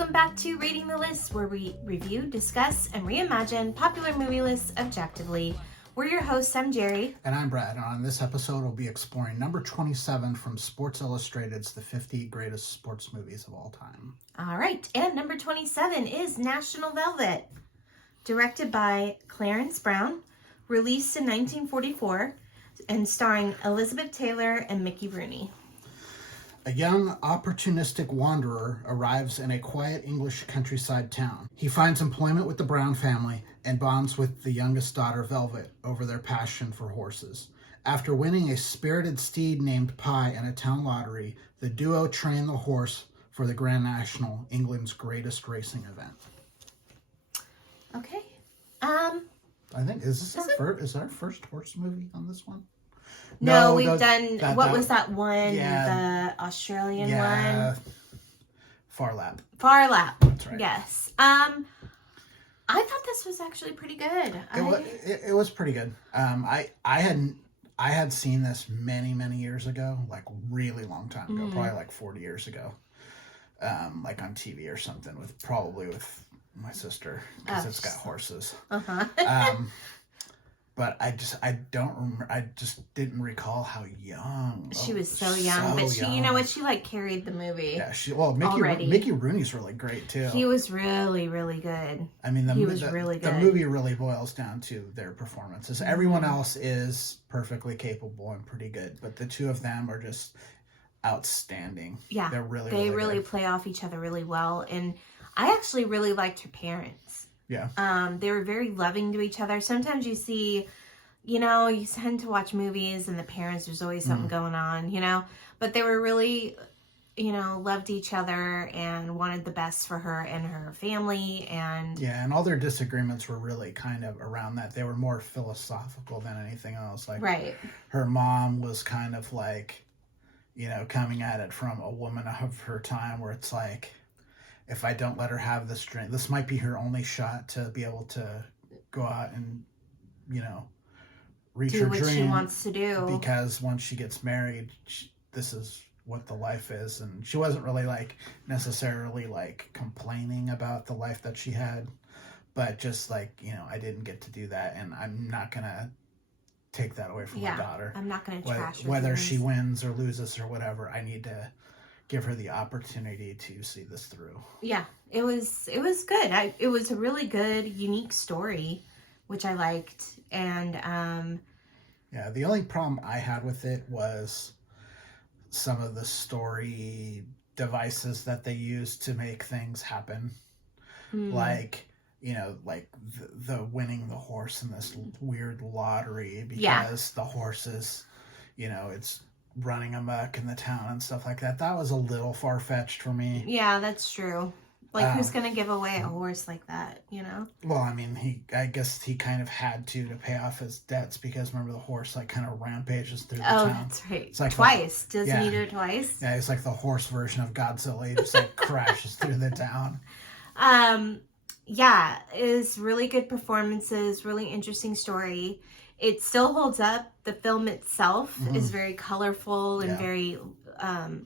Welcome back to Rating the List, where we review, discuss, and reimagine popular movie lists objectively. We're your hosts. I'm Jerry. And I'm Brad. And on this episode, we'll be exploring number 27 from Sports Illustrated's The 50 Greatest Sports Movies of All Time. All right. And number 27 is National Velvet, directed by Clarence Brown, released in 1944, and starring Elizabeth Taylor and Mickey Rooney. A young, opportunistic wanderer arrives in a quiet English countryside town. He finds employment with the Brown family and bonds with the youngest daughter, Velvet, over their passion for horses. After winning a spirited steed named Pie in a town lottery, the duo train the horse for the Grand National, England's greatest racing event. Okay. I think, is our first horse movie on this one? No, we've done, was that one? Yeah, the Australian one? Far Lap. Far Lap. That's right. Yes. I thought this was actually pretty good. It was pretty good. I had seen this many years ago, like really long time ago, probably like 40 years ago, like on TV or something with my sister, because it's got horses. But I don't remember. I just didn't recall how young she was. So young, but she, you know what? She like carried the movie. Yeah, Mickey Rooney's really great too. He was really good. I mean, he was really good. The movie really boils down to their performances. Everyone else is perfectly capable and pretty good, but the two of them are just outstanding. Yeah, they really good. Play off each other really well, and I actually really liked her parents. Yeah. They were very loving to each other. Sometimes you see, you tend to watch movies and the parents, there's always something going on, but they were really, loved each other and wanted the best for her and her family. And all their disagreements were really kind of around that. They were more philosophical than anything else. Like, right. Her mom was kind of like, coming at it from a woman of her time where it's like, if I don't let her have this drink, this might be her only shot to be able to go out and, reach her dream. Do what she wants to do. Because once she gets married, this is what the life is. And she wasn't really necessarily complaining about the life that she had, but just I didn't get to do that, and I'm not going to take that away from my daughter. I'm not going to trash her. Whether she wins or loses or whatever, I need to give her the opportunity to see this through. Yeah, it was good. It was a really good, unique story, which I liked. And the only problem I had with it was some of the story devices that they used to make things happen. Like, the winning the horse in this weird lottery because the horse is, it's running amok in the town and stuff like that. That was a little far-fetched for me. Yeah, that's true. Who's gonna give away a horse like that, Well, I mean, I guess he kind of had to pay off his debts, because remember, the horse kind of rampages through the town. Oh, that's right. It's like twice. Doesn't he do it twice? Yeah, it's like the horse version of Godzilla. He just crashes through the town. Yeah, it's really good performances, really interesting story. It still holds up. The film itself is very colorful and very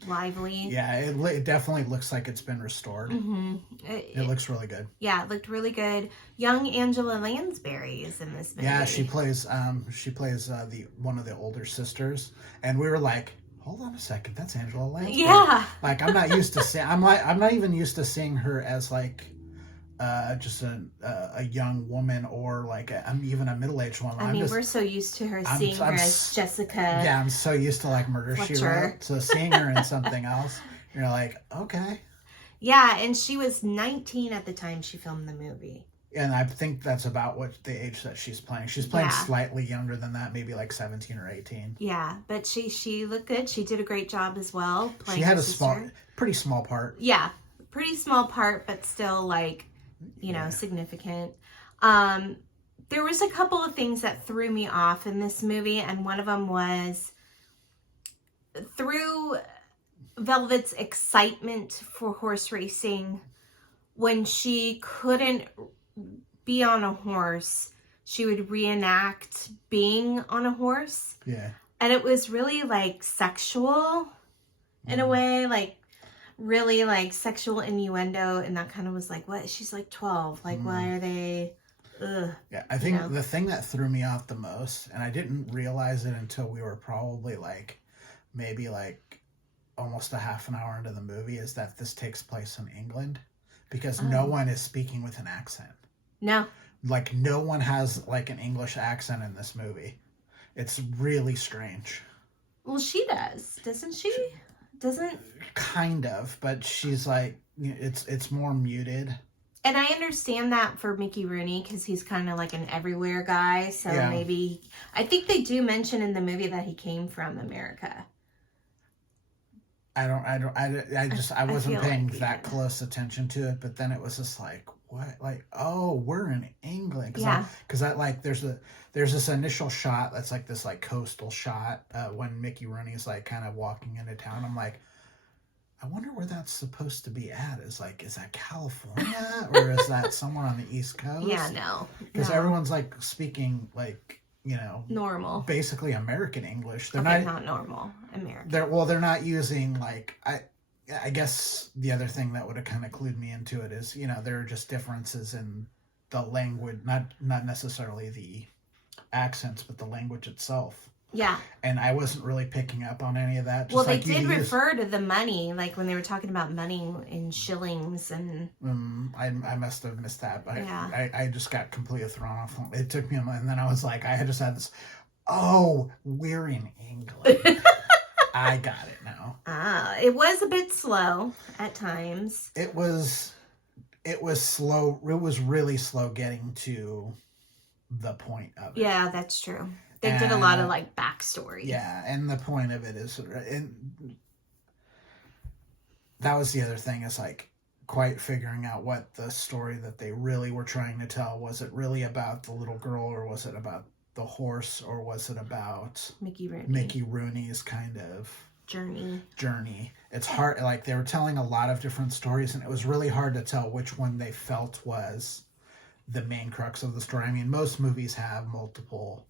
lively. Yeah, it definitely looks like it's been restored. It looks really good. Yeah, it looked really good. Young Angela Lansbury is in this movie. Yeah, she plays the one of the older sisters, and we were like, hold on a second, that's Angela Lansbury. Yeah, I'm not used to seeing. I'm not even used to seeing her as just a young woman, or even a middle-aged woman. I mean, we're so used to her seeing her as Jessica. Yeah, I'm so used to Murder, She Wrote. So seeing her in something else, you're like, okay. Yeah, and she was 19 at the time she filmed the movie. And I think that's about what the age that she's playing. She's playing slightly younger than that, maybe 17 or 18. Yeah, but she looked good. She did a great job as well. She had pretty small part. Yeah, pretty small part, but still significant. There was a couple of things that threw me off in this movie, and one of them was through Velvet's excitement for horse racing. When she couldn't be on a horse, she would reenact being on a horse. Yeah. And it was really sexual in a way, really like sexual innuendo, and that kind of was like, what? She's like 12. Like, why are they? Ugh. Yeah, I think the thing that threw me off the most, and I didn't realize it until we were probably like, maybe like almost a half an hour into the movie, is that this takes place in England, because no one is speaking with an accent. No. Like, no one has like an English accent in this movie. It's really strange. Well, she does, doesn't she? Doesn't kind of, but she's like, it's more muted. And I understand that for Mickey Rooney, because he's kind of like an everywhere guy. So maybe I think they do mention in the movie that he came from America. I wasn't paying that close attention to it, but then it was just like, what? Like, oh, we're in England. Because there's this initial shot that's like this like coastal shot when Mickey Rooney's like kind of walking into town. I'm like, I wonder where that's supposed to be at. Is that California or is that somewhere on the East Coast? Yeah, no. Because everyone's like speaking like, normal, basically American English. They're not normal American. They're not using like I guess the other thing that would have kind of clued me into it is, there are just differences in the language, not necessarily the accents, but the language itself. Yeah. And I wasn't really picking up on any of that. Well, they did refer to the money, like when they were talking about money in shillings and... I must have missed that. But yeah. I just got completely thrown off. It took me a moment, and then I was like, I just had this, oh, we're in England. I got it now. It was a bit slow at times. It was slow. It was really slow getting to the point of it. Yeah, that's true. They did a lot of like backstory. Yeah, and the point of it is, and that was the other thing, is like quite figuring out what the story that they really were trying to tell. Was it really about the little girl, or was it about the horse, or was it about Mickey Rooney's kind of journey? It's hard. Like, they were telling a lot of different stories, and it was really hard to tell which one they felt was the main crux of the story. I mean, most movies have multiple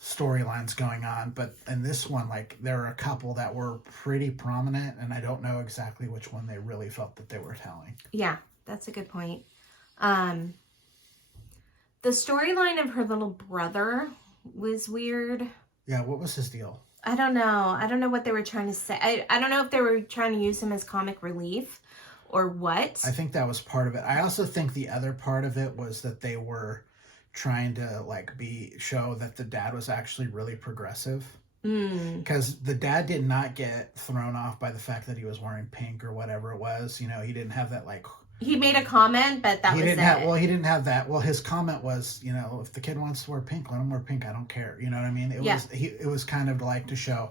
storylines going on, but in this one, like, there are a couple that were pretty prominent, and I don't know exactly which one they really felt that they were telling. Yeah, that's a good point. The storyline of her little brother was weird. Yeah, what was his deal? I don't know what they were trying to say. I don't know if they were trying to use him as comic relief or what. I think that was part of it. I also think the other part of it was that they were trying to like show that the dad was actually really progressive, because the dad did not get thrown off by the fact that he was wearing pink or whatever it was. He didn't have that, like, he made a comment, but that was it. He didn't have that. Well, his comment was, if the kid wants to wear pink, let him wear pink. I don't care. You know what I mean? It was kind of like to show,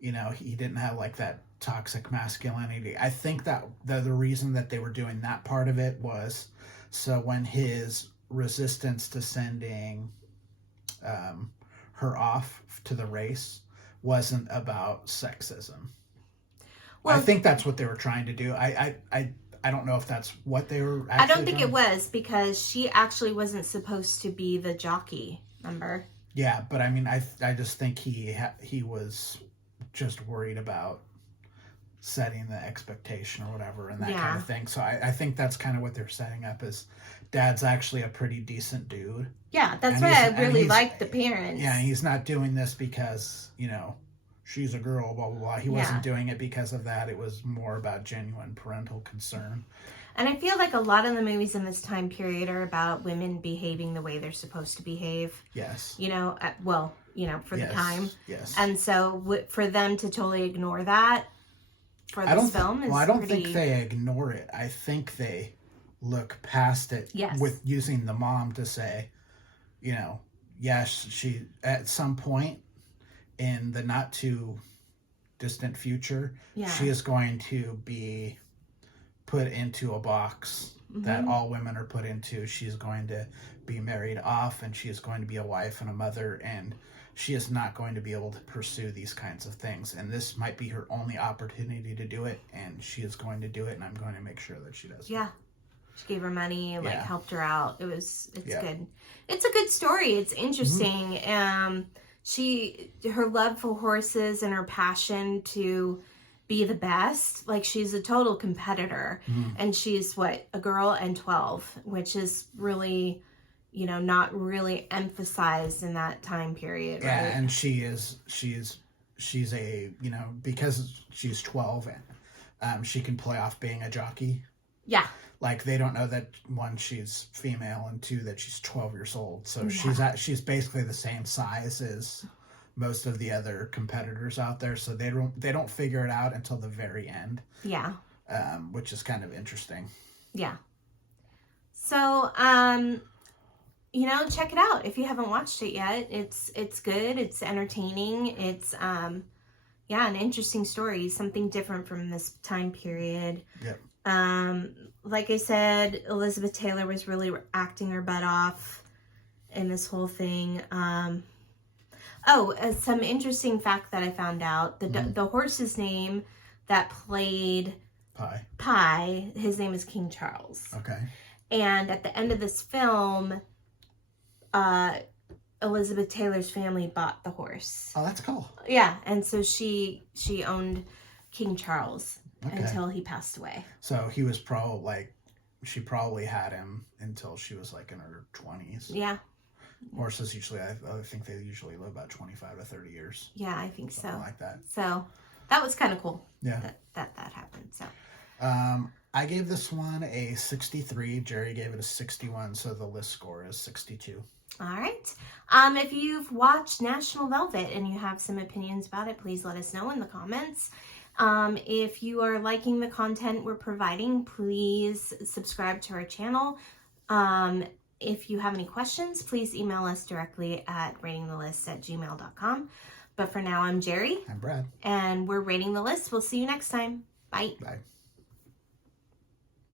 he didn't have like that toxic masculinity. I think that the reason that they were doing that part of it was so when his resistance to sending her off to the race wasn't about sexism. Well, I think that's what they were trying to do. I don't know if that's what they were actually I don't think doing. It was, because she actually wasn't supposed to be the jockey, remember? Yeah, but I mean, I just think he was just worried about setting the expectation or whatever and that kind of thing. So I think that's kind of what they're setting up, is dad's actually a pretty decent dude. Yeah, that's why I really liked the parents. Yeah, he's not doing this because, she's a girl, blah, blah, blah. He wasn't doing it because of that. It was more about genuine parental concern. And I feel like a lot of the movies in this time period are about women behaving the way they're supposed to behave. Yes. For the time. Yes. And so for them to totally ignore that for this film is I don't think they ignore it. I think they look past it with using the mom to say, yes, she, at some point in the not too distant future, she is going to be put into a box that all women are put into. She's going to be married off, and she is going to be a wife and a mother, and she is not going to be able to pursue these kinds of things. And this might be her only opportunity to do it, and she is going to do it, and I'm going to make sure that she does. Yeah. She gave her money, helped her out. It's good. It's a good story. It's interesting. Her love for horses and her passion to be the best. Like, she's a total competitor. And she's a girl and 12, which is really, you know, not really emphasized in that time period. Yeah, right? and she's a, you know, because she's 12, she can play off being a jockey. Yeah. Like, they don't know that, one, she's female, and two, that she's 12 years old. So she's basically the same size as most of the other competitors out there. So they don't figure it out until the very end. Yeah. Which is kind of interesting. Yeah. So, you know, check it out if you haven't watched it yet. It's good. It's entertaining. It's yeah, an interesting story. Something different from this time period. Yep. Like I said, Elizabeth Taylor was really acting her butt off in this whole thing. Some interesting fact that I found out: the horse's name that played Pie, his name is King Charles. Okay. And at the end of this film, Elizabeth Taylor's family bought the horse. Oh, that's cool. Yeah, and so she owned King Charles Okay. until he passed away. So he was she probably had him until she was like in her 20s. Yeah. Horses usually, I think they usually live about 25 to 30 years. Yeah, I think Something so. like that. So that was kind of cool. Yeah. That happened. So. I gave this one a 63. Jerry gave it a 61, so the list score is 62. All right. If you've watched National Velvet and you have some opinions about it, please let us know in the comments. If you are liking the content we're providing, please subscribe to our channel. If you have any questions, please email us directly at ratingthelist@gmail.com. But for now, I'm Jerry. I'm Brad. And we're Rating the List. We'll see you next time. Bye. Bye.